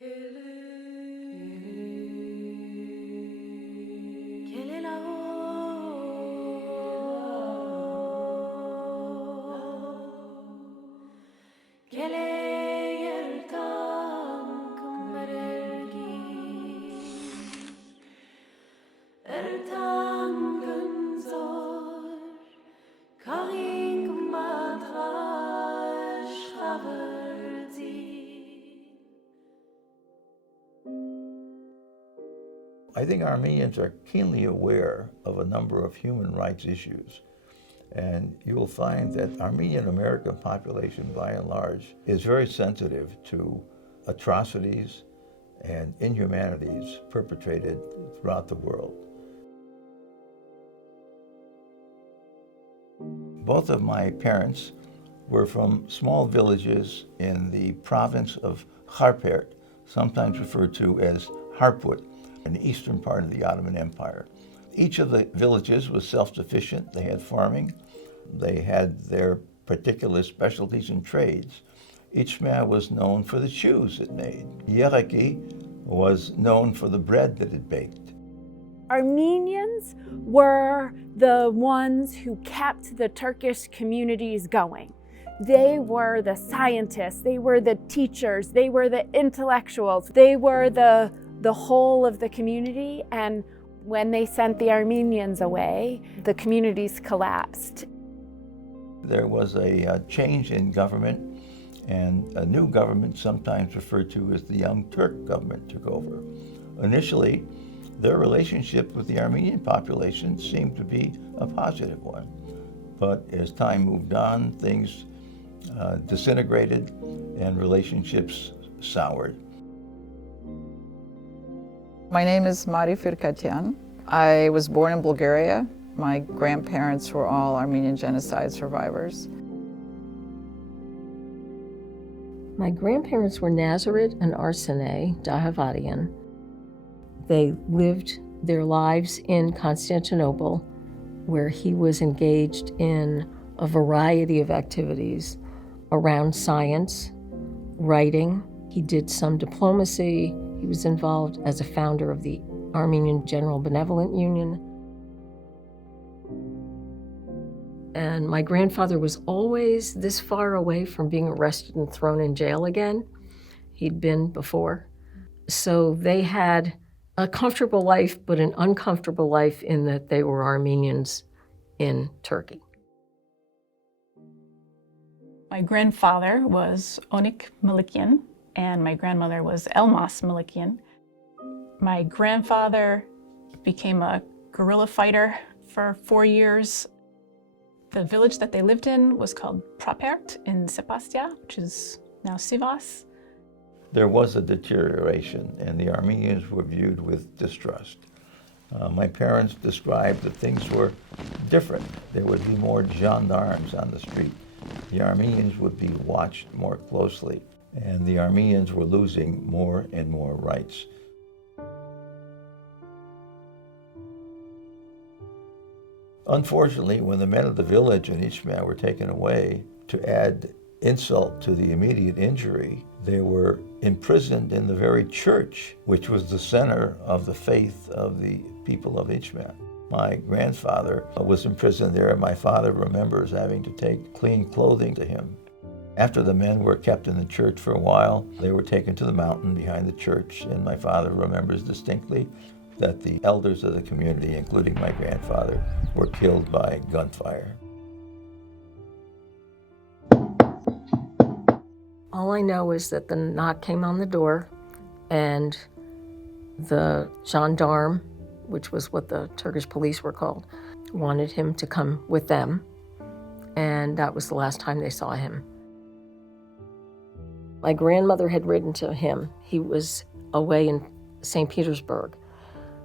I think Armenians are keenly aware of a number of human rights issues. And you will find that Armenian American population, by and large, is very sensitive to atrocities and inhumanities perpetrated throughout the world. Both of my parents were from small villages in the province of Harpert, sometimes referred to as Harput, in the eastern part of the Ottoman Empire. Each of the villages was self-sufficient. They had farming. They had their particular specialties and trades. Ichmea was known for the shoes it made. Yeraki was known for the bread that it baked. Armenians were the ones who kept the Turkish communities going. They were the scientists, they were the teachers, they were the intellectuals, they were the whole of the community, and when they sent the Armenians away, the communities collapsed. There was a change in government, and a new government, sometimes referred to as the Young Turk government, took over. Initially, their relationship with the Armenian population seemed to be a positive one. But as time moved on, things disintegrated and relationships soured. My name is Mari Firkatyan. I was born in Bulgaria. My grandparents were all Armenian genocide survivors. My grandparents were Nazaret and Arsene Dahavadian. They lived their lives in Constantinople, where he was engaged in a variety of activities around science, writing. He did some diplomacy. He was involved as a founder of the Armenian General Benevolent Union. And my grandfather was always this far away from being arrested and thrown in jail again. He'd been before. So they had a comfortable life, but an uncomfortable life in that they were Armenians in Turkey. My grandfather was Onik Malikian, and my grandmother was Elmas Malikian. My grandfather became a guerrilla fighter for 4 years. The village that they lived in was called Prapert in Sepastia, which is now Sivas. There was a deterioration, and the Armenians were viewed with distrust. My parents described that things were different. There would be more gendarmes on the street. The Armenians would be watched more closely, and the Armenians were losing more and more rights. Unfortunately, when the men of the village in Ichmea were taken away, to add insult to the immediate injury, they were imprisoned in the very church, which was the center of the faith of the people of Ichmea. My grandfather was imprisoned there, and my father remembers having to take clean clothing to him. After the men were kept in the church for a while, they were taken to the mountain behind the church, and my father remembers distinctly that the elders of the community, including my grandfather, were killed by gunfire. All I know is that the knock came on the door, and the gendarme, which was what the Turkish police were called, wanted him to come with them, and that was the last time they saw him. My grandmother had written to him. He was away in St. Petersburg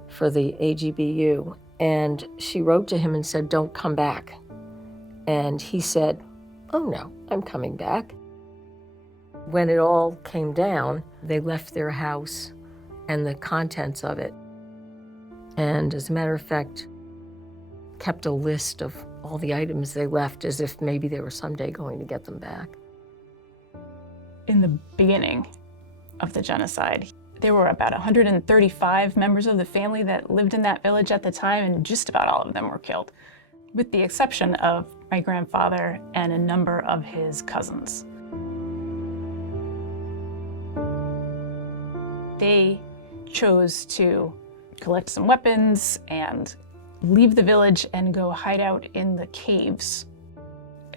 for the AGBU, and she wrote to him and said, "Don't come back." And he said, "Oh no, I'm coming back." When it all came down, they left their house and the contents of it, and as a matter of fact, kept a list of all the items they left as if maybe they were someday going to get them back. In the beginning, of the genocide. There were about 135 members of the family that lived in that village at the time, and just about all of them were killed, with the exception of my grandfather and a number of his cousins. They chose to collect some weapons and leave the village and go hide out in the caves,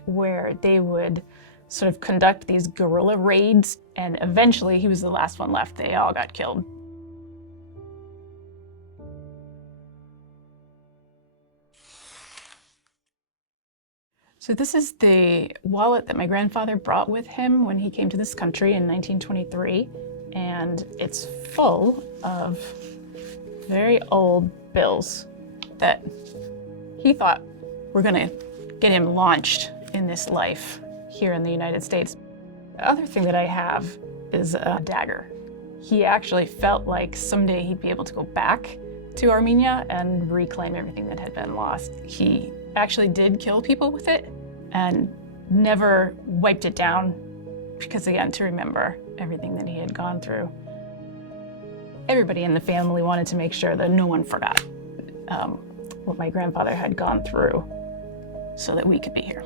where they would sort of conduct these guerrilla raids, and eventually he was the last one left. They all got killed. So this is the wallet that my grandfather brought with him when he came to this country in 1923, and it's full of very old bills that he thought were gonna get him launched in this life here in the United States. The other thing that I have is a dagger. He actually felt like someday he'd be able to go back to Armenia and reclaim everything that had been lost. He actually did kill people with it and never wiped it down because, again, to remember everything that he had gone through. Everybody in the family wanted to make sure that no one forgot what my grandfather had gone through so that we could be here.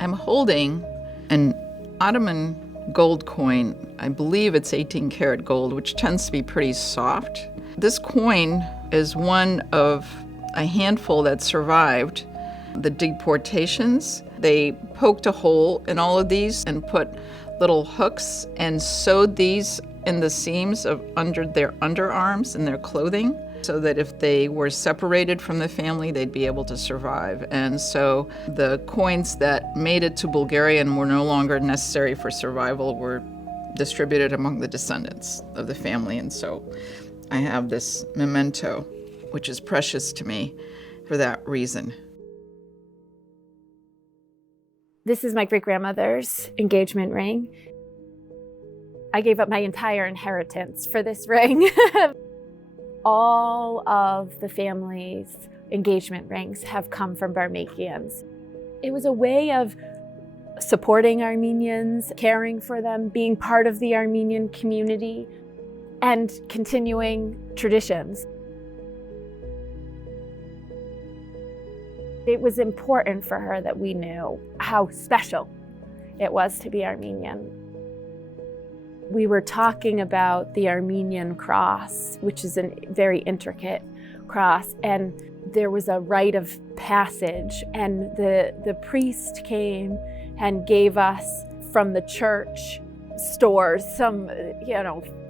I'm holding an Ottoman gold coin. I believe it's 18 karat gold, which tends to be pretty soft. This coin is one of a handful that survived the deportations. They poked a hole in all of these and put little hooks and sewed these in the seams of under their underarms and their clothing, so that if they were separated from the family, they'd be able to survive. And so the coins that made it to Bulgaria and were no longer necessary for survival were distributed among the descendants of the family. And so I have this memento, which is precious to me for that reason. This is my great-grandmother's engagement ring. I gave up my entire inheritance for this ring. All of the family's engagement rings have come from Barmakians. It was a way of supporting Armenians, caring for them, being part of the Armenian community, and continuing traditions. It was important for her that we knew how special it was to be Armenian. We were talking about the Armenian cross, which is a very intricate cross, and there was a rite of passage, and the priest came and gave us from the church stores some,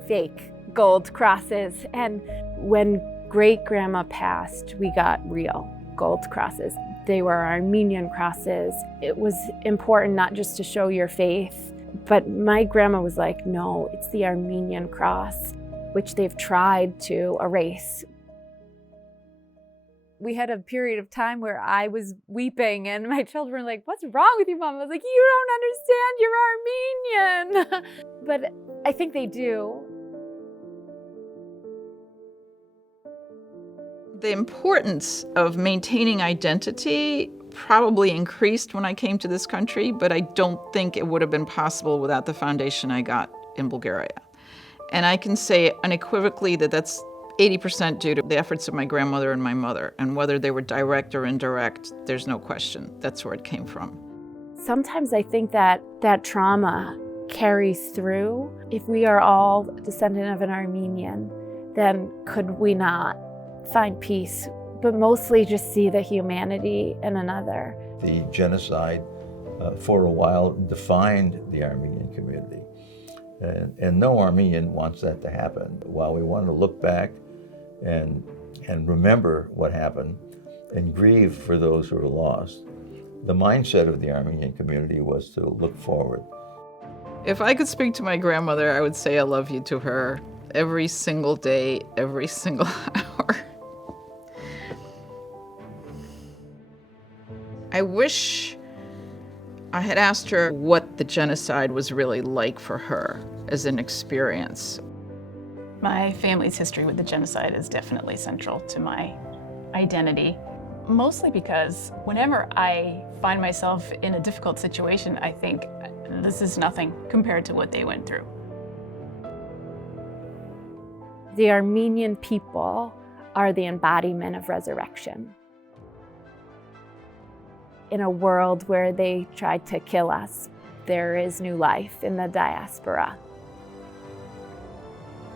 fake gold crosses. And when great-grandma passed, we got real gold crosses. They were Armenian crosses. It was important not just to show your faith, but my grandma was like, no, it's the Armenian cross, which they've tried to erase. We had a period of time where I was weeping and my children were like, what's wrong with you, Mom? I was like, you don't understand, you're Armenian. But I think they do. The importance of maintaining identity probably increased when I came to this country, but I don't think it would have been possible without the foundation I got in Bulgaria. And I can say unequivocally that that's 80% due to the efforts of my grandmother and my mother, and whether they were direct or indirect, there's no question. That's where it came from. Sometimes I think that trauma carries through. If we are all descendant of an Armenian, then could we not find peace, but mostly just see the humanity in another. The genocide for a while defined the Armenian community. And no Armenian wants that to happen. While we want to look back and remember what happened and grieve for those who were lost, the mindset of the Armenian community was to look forward. If I could speak to my grandmother, I would say I love you to her every single day, every single hour. I wish I had asked her what the genocide was really like for her as an experience. My family's history with the genocide is definitely central to my identity, mostly because whenever I find myself in a difficult situation, I think this is nothing compared to what they went through. The Armenian people are the embodiment of resurrection. In a world where they tried to kill us, there is new life in the diaspora.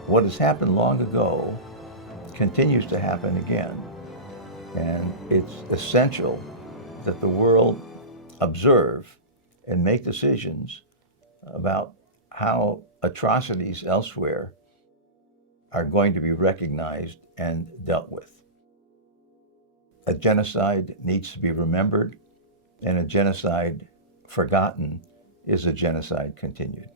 What has happened long ago continues to happen again. And it's essential that the world observe and make decisions about how atrocities elsewhere are going to be recognized and dealt with. A genocide needs to be remembered, and a genocide forgotten is a genocide continued.